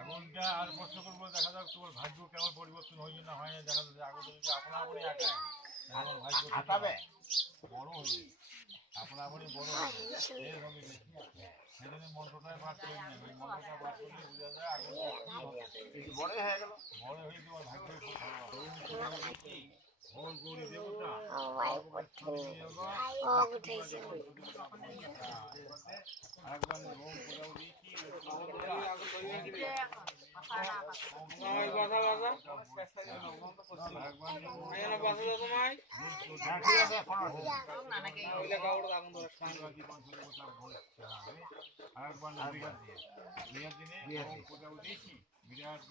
এখনটা আর প্রশ্ন করবো, দেখা যাক তোমার ভাগ্য কেমন পরিবর্তন হয়েছে না হয় না। দেখা যাচ্ছে আগে তুমি আপনা আপনি একাই আমার ভাগ্য বড় হয়েছে, আপনা আপনি বড় হবে এইভাবে সেখানে মন্ত্রটায় পাঠ করে নেবে। ওই মন্ত্রটা পাঠ করলে বোঝা যায় আগুন বড় হয়ে গেল, বড় হয়ে তোমার ভাগ্য খুব ভালো হবে। ভোর গৌরী দেবতা বিরাট